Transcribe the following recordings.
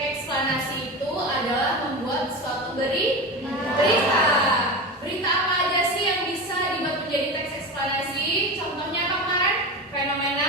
eksplanasi itu adalah membuat suatu berita. Berita apa aja sih yang bisa dibuat menjadi teks eksplanasi? Contohnya apa kemarin? Fenomena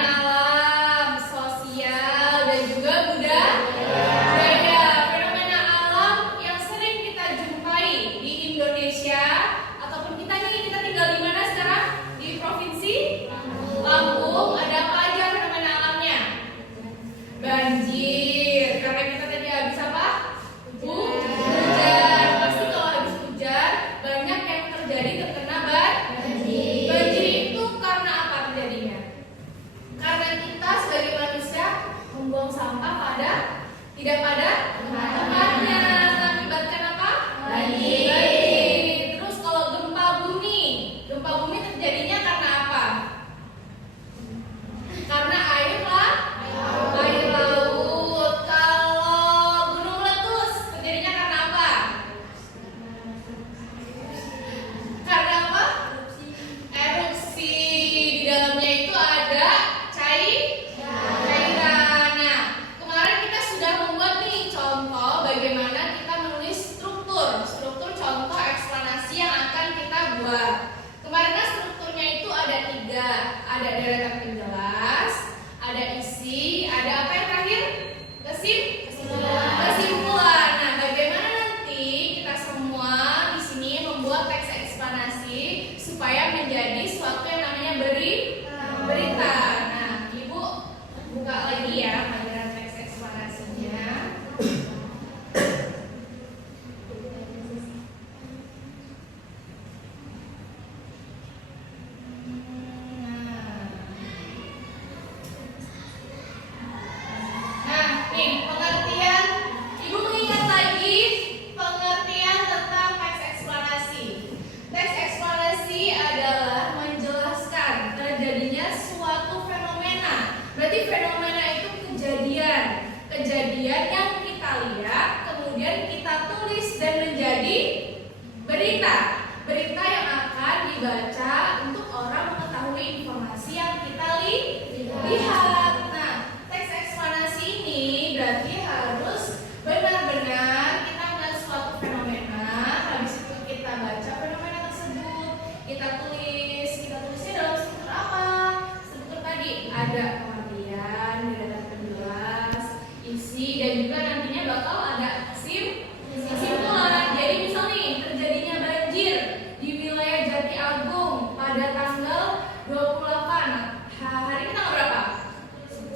alam, sosial, dan juga budaya. Fenomena alam yang sering kita jumpai di Indonesia, ataupun kita tinggal di mana sekarang? Di provinsi Lampung. Ada apa aja fenomena alamnya? Banjir, karena kita tadi habis apa? Hujan. Pasti kalau habis hujan banyak yang terjadi terkena banjir. Banjir itu karena apa terjadinya? Karena kita sebagai manusia membuang sampah tidak pada tempatnya, mengakibatkan apa? Banjir. Terus kalau gempa bumi terjadinya karena apa? Karena air laut. Kalau gunung meletus terjadinya karena apa? Karena apa? Erupsi. Di dalamnya itu ada cairan. Nah, kemarin kita sudah membuat nih contoh bagaimana kita menulis struktur contoh eksplanasi yang akan kita buat. Kemarin kan strukturnya itu ada 3, ada deretan penjelas, ada isi, ada apa yang terakhir? Kesimpulan. Nah, bagaimana nanti kita semua di sini membuat teks eksplanasi supaya menjadi suatu yang namanya berita. Nah, Ibu buka lagi ya pelajaran teks eksplanasinya. Nah, nih pengertian. Ibu mengingat lagi pengertian tentang teks eksplanasi. Teks eksplanasi adalah menjelaskan terjadinya suatu fenomena. Berarti fenomena itu kejadian yang kita lihat, kemudian kita tulis dan menjadi berita. Berita yang akan dibaca untuk orang mengetahui informasi yang kita lihat. Nah, teks eksplanasi ini berarti harus benar-benar kita melihat suatu fenomena, habis itu kita baca fenomena tersebut, kita tulisnya dalam struktur apa? Struktur tadi ada pengertian, deretan penjelas, isi, dan juga nantinya bakal ada kesimpulan. Jadi misal nih terjadinya banjir di wilayah Jati Agung pada tanggal 28. Hari ini tanggal berapa?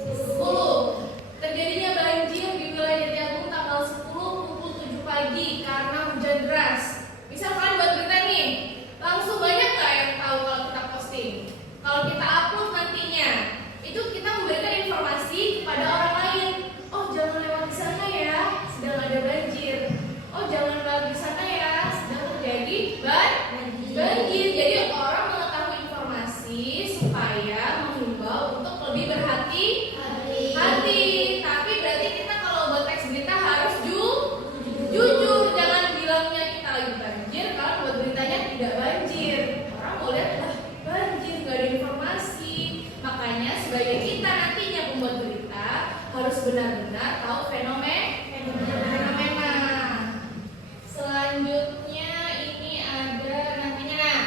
10. Terjadinya banjir di wilayah Jati Agung tanggal 10 pukul 7 pagi karena hujan deras. Misal kalian buat berita nih, langsung banyak nggak yang tahu kalau kita posting? Kalau kita upload nantinya, itu kita memberikan informasi kepada orang lain. Oh, jangan lewat di sana ya, sedang ada banjir. Oh, jangan lewat di sana ya, sedang terjadi banjir. Jadi orang mengetahui informasi supaya menghimbau untuk lebih berhati-hati. Tapi berarti kita kalau buat teks berita harus jujur. Jangan bilangnya kita lagi banjir kalau buat beritanya tidak banjir. Orang mau lihat banjir, nggak ada informasi. Makanya sebagai kita nantinya membuat berita harus benar-benar tahu fenomena. Selanjutnya ini ada nantinya. Nah,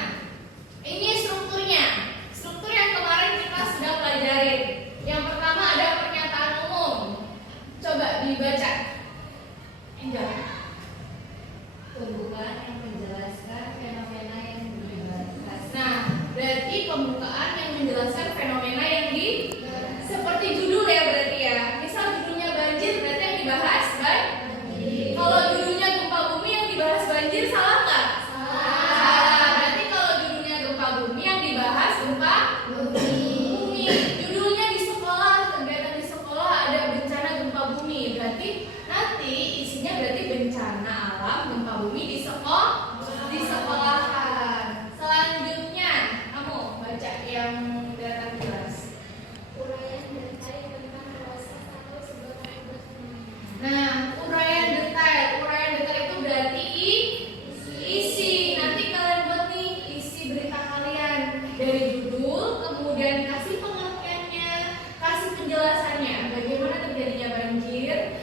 ini strukturnya. Struktur yang kemarin kita sudah pelajari. Yang pertama ada pernyataan umum. Coba dibaca. Pembukaan yang menjelaskan fenomena yang dibahas. Nah, berarti pembukaan yang menjelaskan fenomena yang seperti judul ya berarti ya. Misal judulnya banjir, berarti yang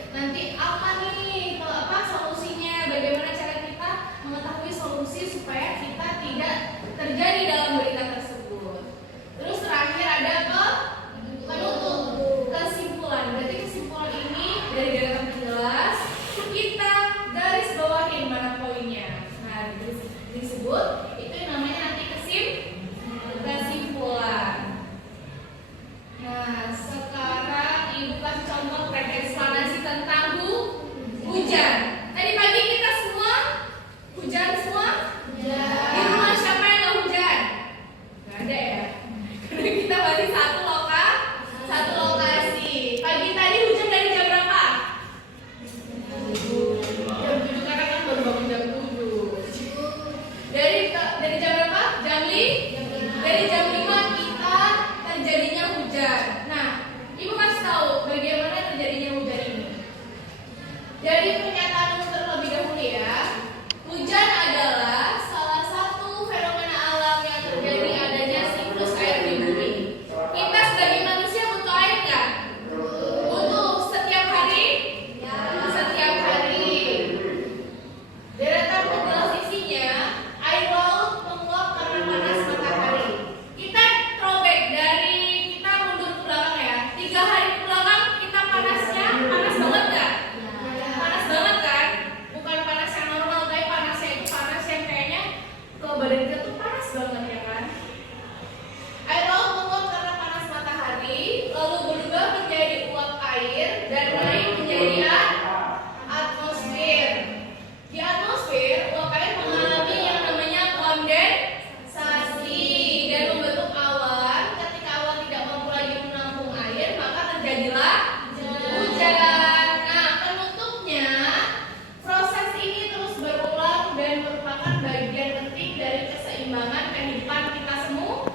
nanti apa nih apa solusinya, bagaimana cara kita mengetahui solusi supaya kita tidak terjadi dalam berita tersebut. Terus terakhir ada penutup, kesimpulan. Berarti kesimpulan ini dari deretan penjelas kita garis bawahin mana poinnya. Nah, disebut itu yang namanya nanti kesimpulan. Nah, sekarang Ibu kasih contoh eksplanasi tentang hujan. Tadi pagi kita semua hujan semua? Hujan. Di rumah siapa yang nggak hujan? Nggak ada ya? Karena kita masih satu lokasi. Pagi tadi hujan dari jam berapa? Jam 7 karena kan baru bangun jam 7. Dari jam berapa? Dari jam 5 kita terjadinya hujan. Nah, Ibu kasih tahu bagaimana terjadinya hujan ini. Dari pernyataan terlebih dahulu ya. Hujan adalah salah satu fenomena alam yang terjadi adanya siklus air di bumi. Kita sebagai manusia butuh air nggak? Butuh setiap hari? Setiap hari. Deretan penjelas isinya, air laut menguap karena panas matahari. Kita throwback dari kita mundur ke belakang ya. 3 hari ke belakang kita panasnya panas banget nggak? Panas banget kan? Bukan panas yang normal, tapi panasnya itu panas yang kayaknya ke badan kita tuh panas banget ya kan? Air laut menguap karena panas matahari, lalu berubah menjadi uap air dan naik menjadi atmosfer. Di atmosfer, uap air mengalami yang namanya kondensasi dan membentuk awan. Ketika awan tidak mampu lagi menampung air, maka terjadilah hujan. Nah, penutupnya, proses ini terus berulang dan merupakan bagian penting dari keseimbangan kehidupan kita semua.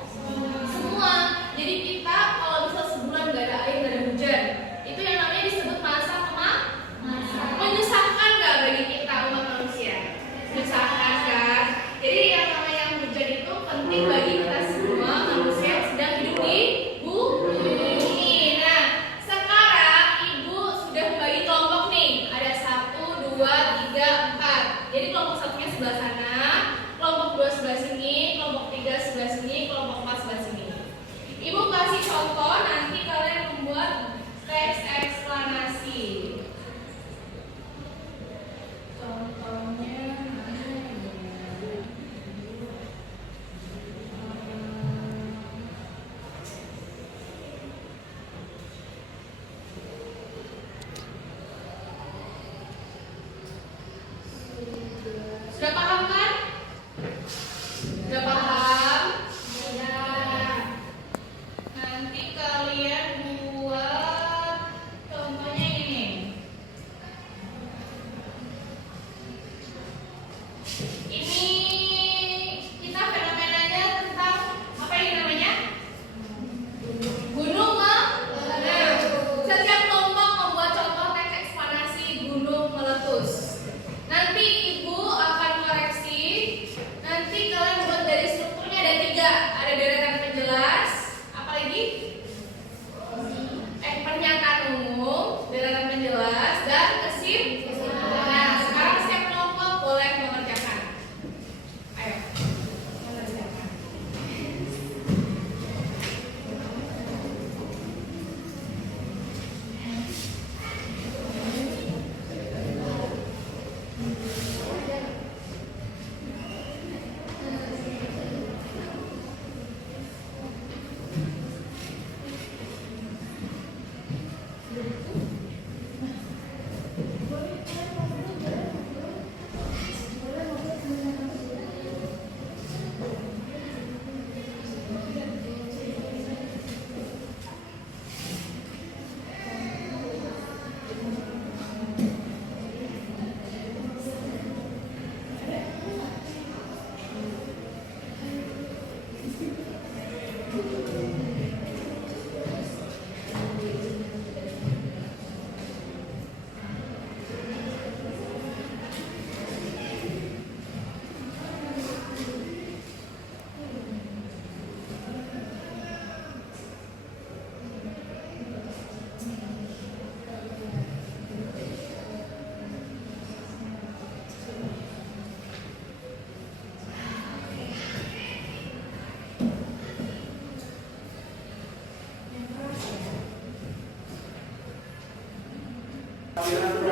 Jadi kita kalau bisa sebulan gak ada air, gak ada hujan, itu yang namanya disebut masa menyusahkan gak bagi kita umat manusia? Menyusahkan kan? Jadi yang namanya hujan itu penting bagi kita semua manusia yang sedang hidup di bumi. Nah, sekarang Kamera